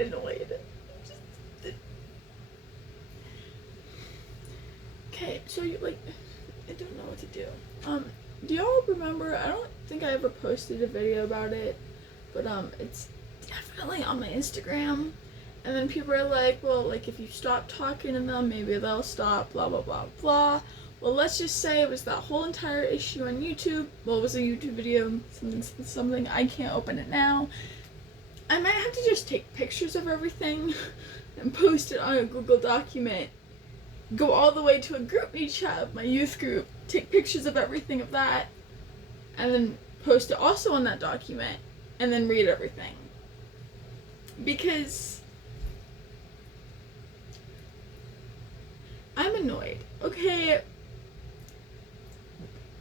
annoyed. Okay, so you, like, I don't know what to do. Do y'all remember, I don't think I ever posted a video about it, but, it's definitely on my Instagram, and then people are like, well, like, if you stop talking to them, maybe they'll stop, blah, blah, blah, blah. Well, let's just say it was that whole entire issue on YouTube. Well, it was a YouTube video, something, I can't open it now. I might have to just take pictures of everything and post it on a Google document. Go all the way to a GroupMe chat of my youth group, take pictures of everything of that, and then post it also on that document, and then read everything. Because I'm annoyed. Okay,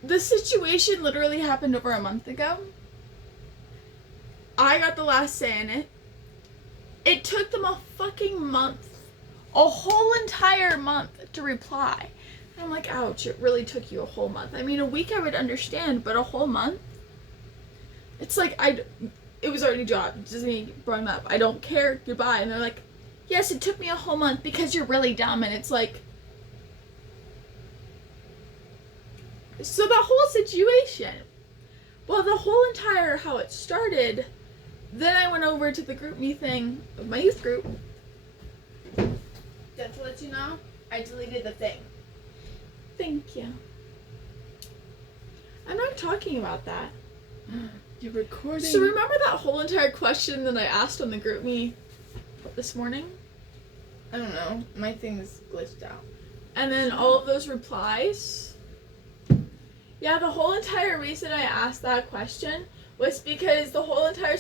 the situation literally happened over a month ago. I got the last say in it. It took them a fucking month. A whole entire month to reply. And I'm like, ouch, it really took you a whole month. I mean, a week I would understand, but a whole month? It's like, it was already dropped. Disney brought them up. I don't care, goodbye. And they're like, yes, it took me a whole month because you're really dumb. And it's like, so the whole situation, well, the whole entire how it started, then I went over to the GroupMe thing of my youth group. Just to let you know, I deleted the thing. Thank you. I'm not talking about that. You're recording. So remember that whole entire question that I asked on the GroupMe this morning? I don't know. My thing's glitched out. And then all of those replies? Yeah, the whole entire reason I asked that question was because the whole entire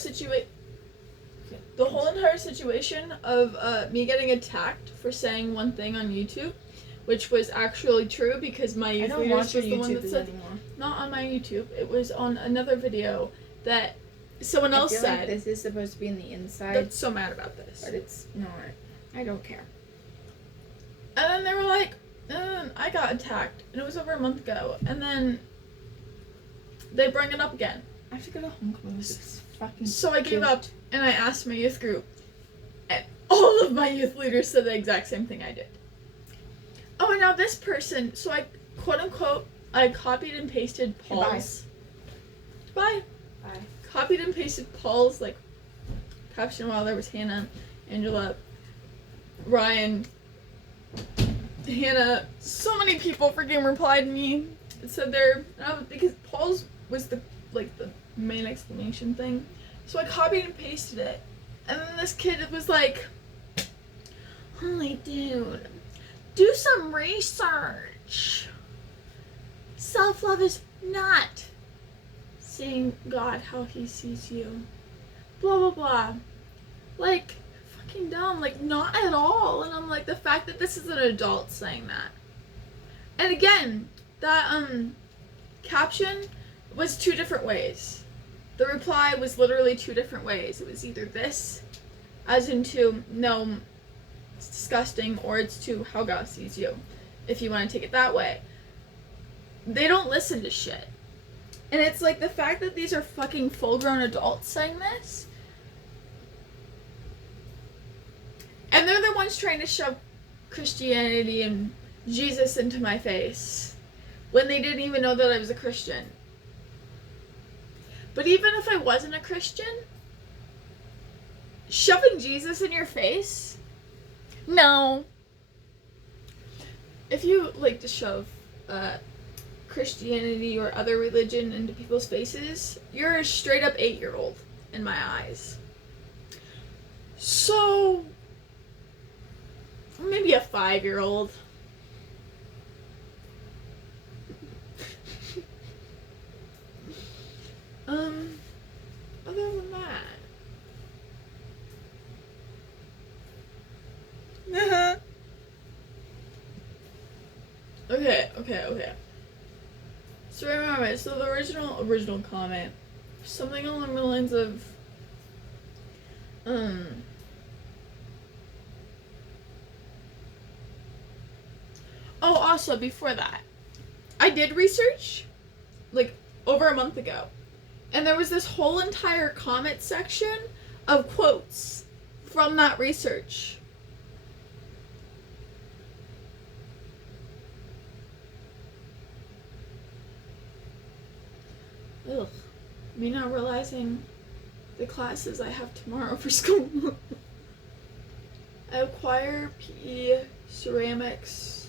situation of me getting attacked for saying one thing on YouTube, which was actually true because my youth leader was the one that said anymore. Not on my YouTube. It was on another video that someone else said. Like this is supposed to be in the inside. I'm so mad about this. But it's not. I don't care. And then they were like, I got attacked, and it was over a month ago. And then they bring it up again. I have to go to homecoming with this fucking. So I gave up, and I asked my youth group, and all of my youth leaders said the exact same thing I did. Oh, and now this person, so I, quote unquote, I copied and pasted Paul's. Bye. Bye. Copied and pasted Paul's, like, caption while there was Hannah, Angela, Ryan, Hannah. So many people freaking replied to me. It said there, because Paul's was the main exclamation thing. So I copied and pasted it. And then this kid was like, holy dude, do some research. Self-love is not seeing God how he sees you. Blah, blah, blah. Like, fucking dumb. Like, not at all. And I'm like, the fact that this is an adult saying that. And again, that, caption was two different ways. The reply was literally two different ways. It was either this, as into, no, it's disgusting, or it's to how God sees you, if you want to take it that way. They don't listen to shit. And it's like the fact that these are fucking full-grown adults saying this, and they're the ones trying to shove Christianity and Jesus into my face when they didn't even know that I was a Christian. But even if I wasn't a Christian, shoving Jesus in your face? No. If you like to shove Christianity or other religion into people's faces, you're a straight up 8-year-old in my eyes. So, maybe a 5-year-old. Other than that. Okay. So remember, so the original comment, something along the lines of, oh, also, before that, I did research, like, over a month ago, and there was this whole entire comment section of quotes from that research. Ugh. Me not realizing the classes I have tomorrow for school. I have choir, PE, ceramics,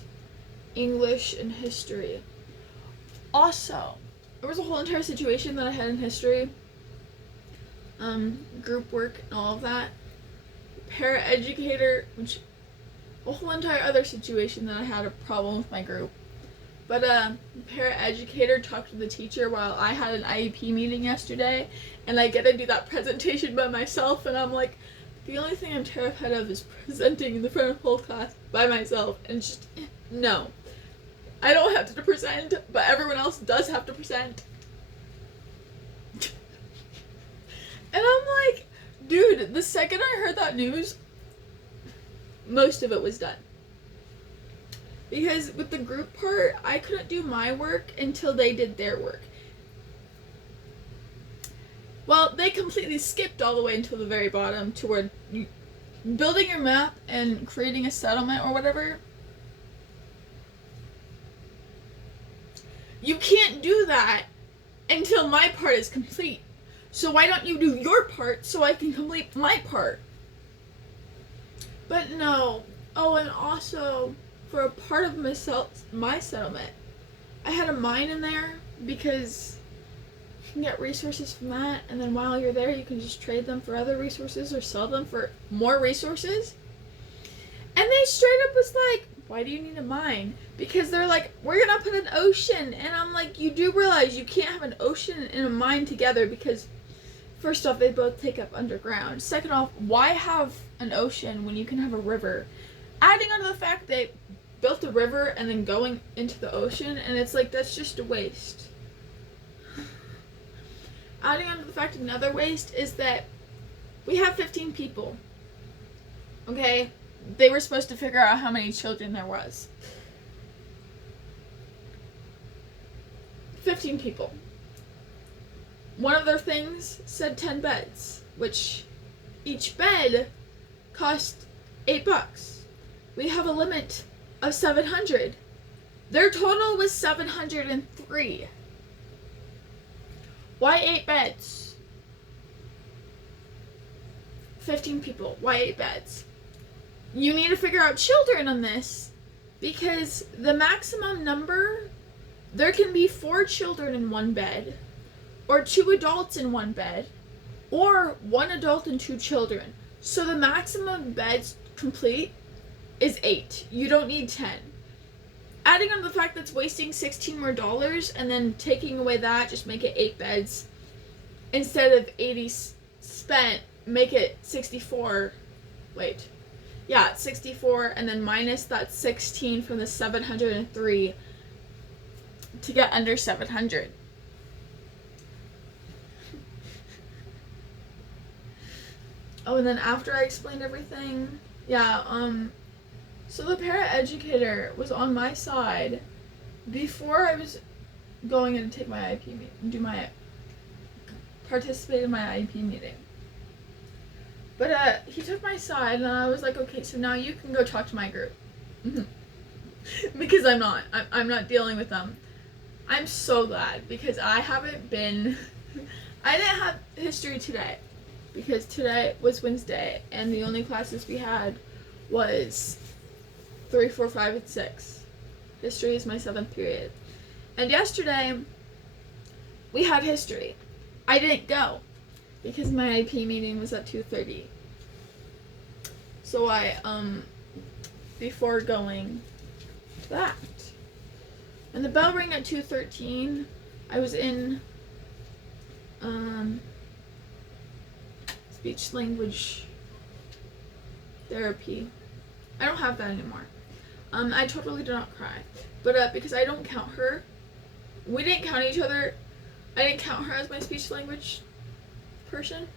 English, and history. Also, there was a whole entire situation that I had in history. Group work and all of that. Paraeducator, which a whole entire other situation that I had a problem with my group. But paraeducator talked to the teacher while I had an IEP meeting yesterday, and I get to do that presentation by myself, and I'm like, the only thing I'm terrified of is presenting in the front of the whole class by myself, and just, no. I don't have to present, but everyone else does have to present. And I'm like, dude, the second I heard that news, most of it was done. Because with the group part, I couldn't do my work until they did their work. Well, they completely skipped all the way until the very bottom to where building your map and creating a settlement or whatever. You can't do that until my part is complete. So why don't you do your part so I can complete my part? But no. Oh, and also, for a part of my settlement, I had a mine in there because you can get resources from that, and then while you're there, you can just trade them for other resources or sell them for more resources. And they straight up was like, why do you need a mine? Because they're like, we're gonna put an ocean. And I'm like, you do realize you can't have an ocean and a mine together because, first off, they both take up underground. Second off, why have an ocean when you can have a river? Adding on to the fact they built a river and then going into the ocean, and it's like, that's just a waste. Adding on to the fact another waste is that we have 15 people. Okay? They were supposed to figure out how many children there was. 15 people. One of their things said 10 beds, which each bed cost $8. We have a limit of 700. Their total was 703. Why 8 beds? 15 people. Why 8 beds? You need to figure out children on this, because the maximum number, there can be 4 children in one bed, or 2 adults in one bed, or 1 adult and 2 children. So the maximum beds complete is 8. You don't need 10. Adding on the fact that's wasting $16 more, and then taking away that, just make it 8 beds. Instead of 80 spent, make it 64. Wait. Yeah, 64, and then minus that 16 from the 703 to get under 700. Oh, and then after I explained everything, yeah, so the paraeducator was on my side before I was going in to take my IEP meeting, participate in my IEP meeting. But he took my side, and I was like, okay, so now you can go talk to my group. Because I'm not dealing with them. I'm so glad, because I didn't have history today, because today was Wednesday, and the only classes we had was 3, 4, 5, and 6. History is my 7th period. And yesterday, we had history. I didn't go, because my IEP meeting was at 2:30. So I, before going to that, and the bell rang at 2:13, I was in, speech language therapy. I don't have that anymore. I totally do not cry. But, because I don't count her, we didn't count each other. I didn't count her as my speech language person.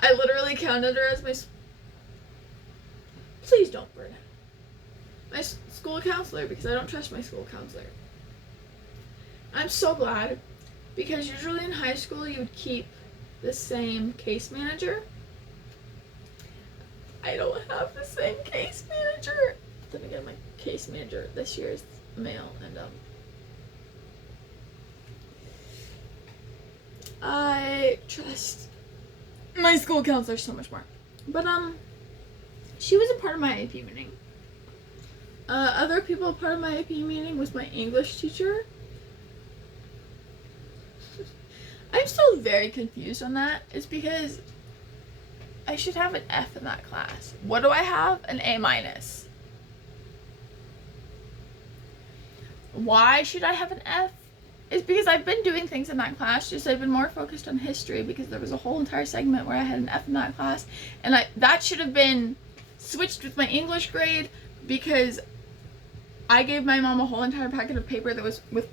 I literally counted her as my please don't burn it. My school counselor, because I don't trust my school counselor. I'm so glad, because usually in high school you would keep the same case manager. I don't have the same case manager. Then again, my case manager this year is male, and I trust my school counselor so much more. But she was a part of my AP meeting. Other people a part of my AP meeting was my English teacher. I'm still very confused on that. It's because I should have an F in that class. What do I have? An A minus. Why should I have an F? It's because I've been doing things in that class, just I've been more focused on history because there was a whole entire segment where I had an F in that class, and that should have been switched with my English grade because I gave my mom a whole entire packet of paper that was with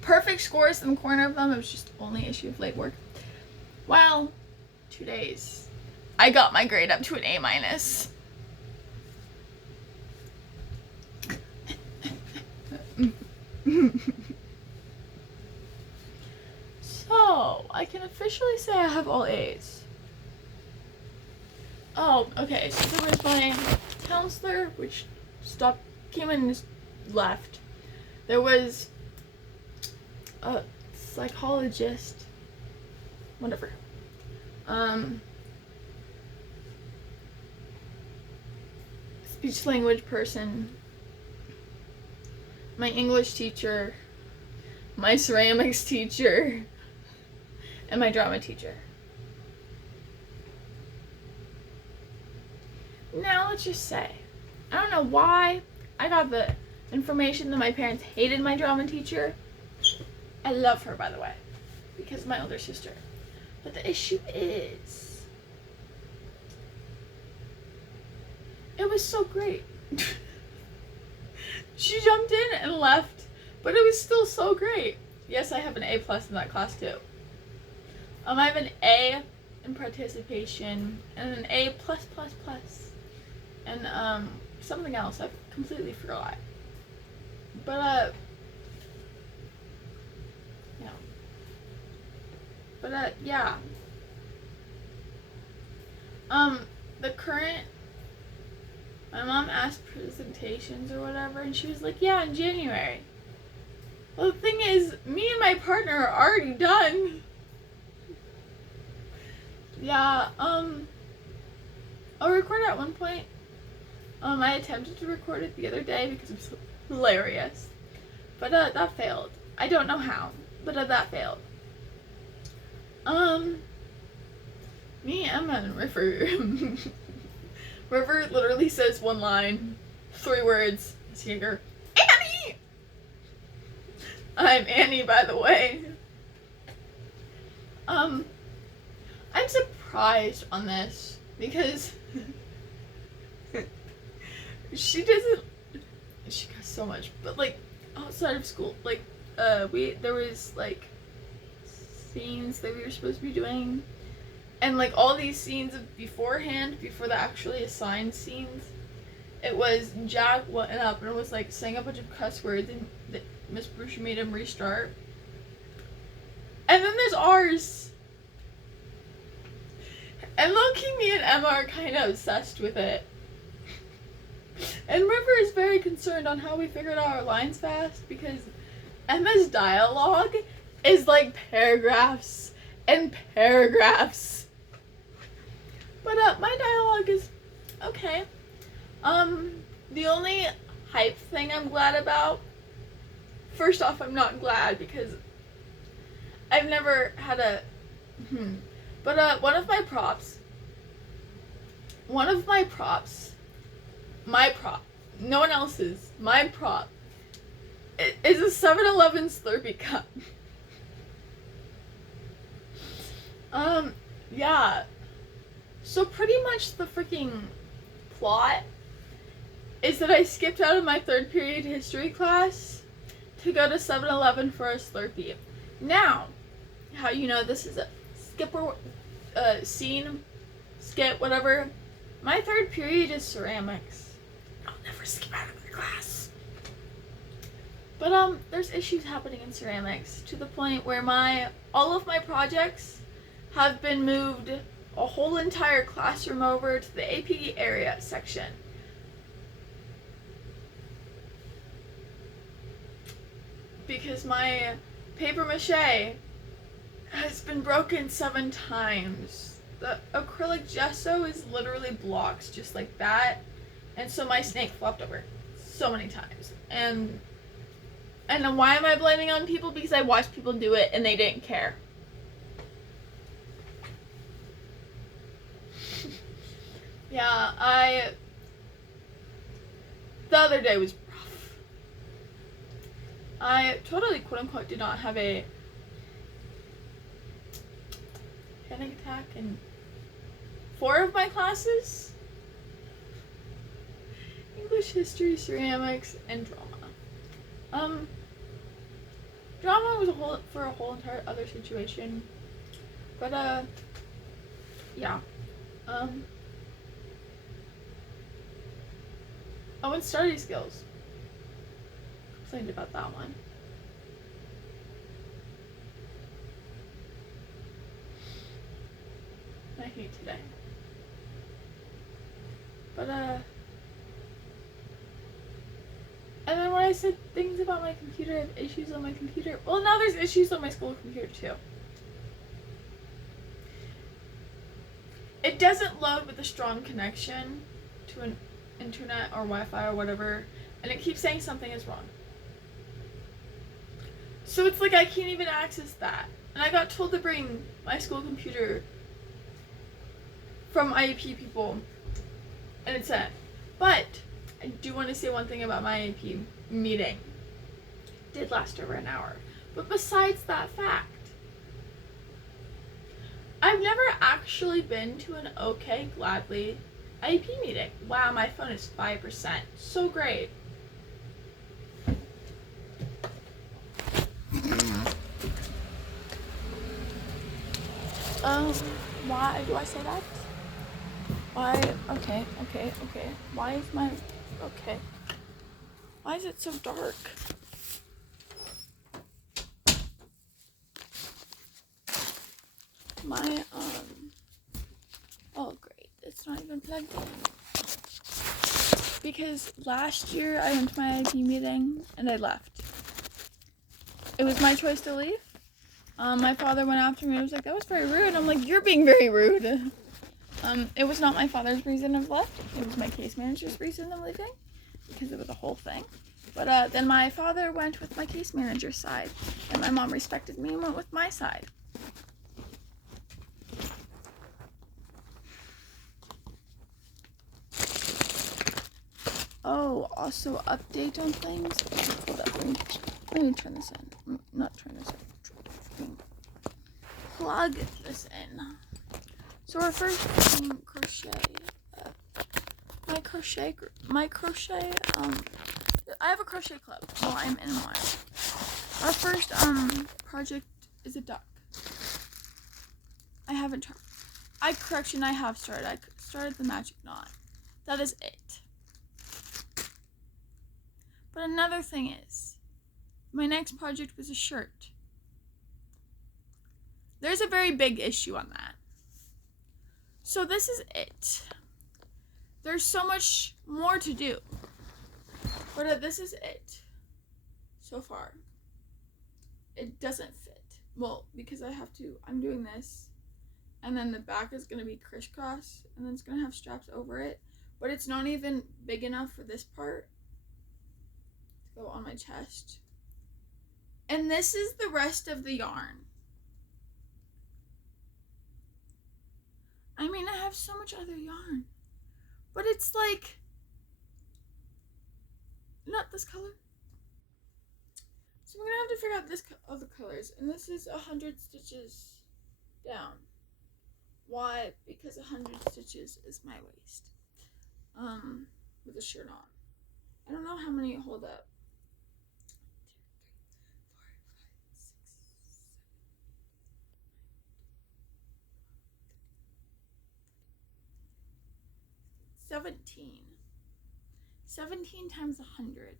perfect scores in the corner of them. It was just only issue of late work. Well, 2 days. I got my grade up to an A minus. So, I can officially say I have all A's. Oh, okay, so there was my counselor, which came in and left. There was a psychologist, whatever. Speech language person, my English teacher, my ceramics teacher, and my drama teacher. Now let's just say, I don't know why I got the information that my parents hated my drama teacher. I love her, by the way, because of my older sister. But the issue is, it was so great. She jumped in and left, but it was still so great. Yes, I have an A+ in that class too. I have an A in participation and an A+++, and something else I completely forgot. But yeah. But yeah. The current, my mom asked presentations or whatever, and she was like, yeah, in January. Well, the thing is, me and my partner are already done. Yeah, I'll record at one point. I attempted to record it the other day because it was hilarious. But, that failed. I don't know how, but that failed. Me, Emma, and River. River literally says one line, 3 words. See her, Annie! I'm Annie, by the way. I'm surprised on this because she got so much, but like outside of school, like there was like scenes that we were supposed to be doing, and like all these scenes beforehand, before the actually assigned scenes, it was Jack went up and was like saying a bunch of cuss words, and Miss Brusha made him restart. And then there's ours. And low-key, me and Emma are kind of obsessed with it. And River is very concerned on how we figured out our lines fast, because Emma's dialogue is like paragraphs and paragraphs. But my dialogue is okay. The only hype thing I'm glad about, first off, I'm not glad because I've never had a but one of my props, my prop, no one else's, my prop, is a 7-Eleven Slurpee cup. Yeah. So pretty much the freaking plot is that I skipped out of my 3rd period history class to go to 7-Eleven for a Slurpee. Now, how you know this is a skip, whatever. My 3rd period is ceramics. I'll never skip out of my class. But there's issues happening in ceramics to the point where all of my projects have been moved a whole entire classroom over to the AP area section. Because my paper mache has been broken 7 times. The acrylic gesso is literally blocks just like that. And so my snake flopped over so many times. And then why am I blaming on people? Because I watched people do it and they didn't care. Yeah, the other day was rough. I totally, quote unquote, did not have a panic attack in 4 of my classes. English, history, ceramics, and drama. Drama was a whole entire other situation. But, yeah. Oh, and study skills. Complained about that one. I hate today. But, and then when I said things about my computer, I have issues on my computer. Well, now there's issues on my school computer too. It doesn't load with a strong connection to an internet or Wi-Fi or whatever, and it keeps saying something is wrong. So it's like I can't even access that. And I got told to bring my school computer from IEP people, and it said, but I do want to say one thing about my IEP meeting. It did last over an hour. But besides that fact, I've never actually been to an OK Gladly IEP meeting. Wow, my phone is 5%. So great. Why do I say that? Why? Okay. Why is my... Okay. Why is it so dark? My, oh great, it's not even plugged in. Because last year I went to my IP meeting and I left. It was my choice to leave. My father went after me and was like, that was very rude. I'm like, you're being very rude. It was not my father's reason of left. It was my case manager's reason of leaving. Because it was a whole thing. But then my father went with my case manager's side. And my mom respected me and went with my side. Oh, also update on things. Hold up, let me turn this in. Not turn this in. Plug this in. So our first crochet. My crochet. I have a crochet club. Well, I'm in one. Our first project is a duck. I haven't tried. I have started. I started the magic knot. That is it. But another thing is, my next project was a shirt. There's a very big issue on that. So this is it. There's so much more to do. But this is it. So far. It doesn't fit. Well, because I'm doing this. And then the back is going to be crisscross. And then it's going to have straps over it. But it's not even big enough for this part to go on my chest. And this is the rest of the yarn. I mean, I have so much other yarn. But it's like... not this color. So I'm going to have to figure out this other colors. And this is 100 stitches down. Why? Because 100 stitches is my waist. With a shirt on. I don't know how many hold up. 17. 17 times 100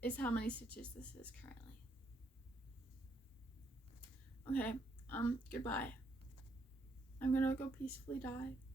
is how many stitches this is currently. Okay, goodbye. go peacefully die.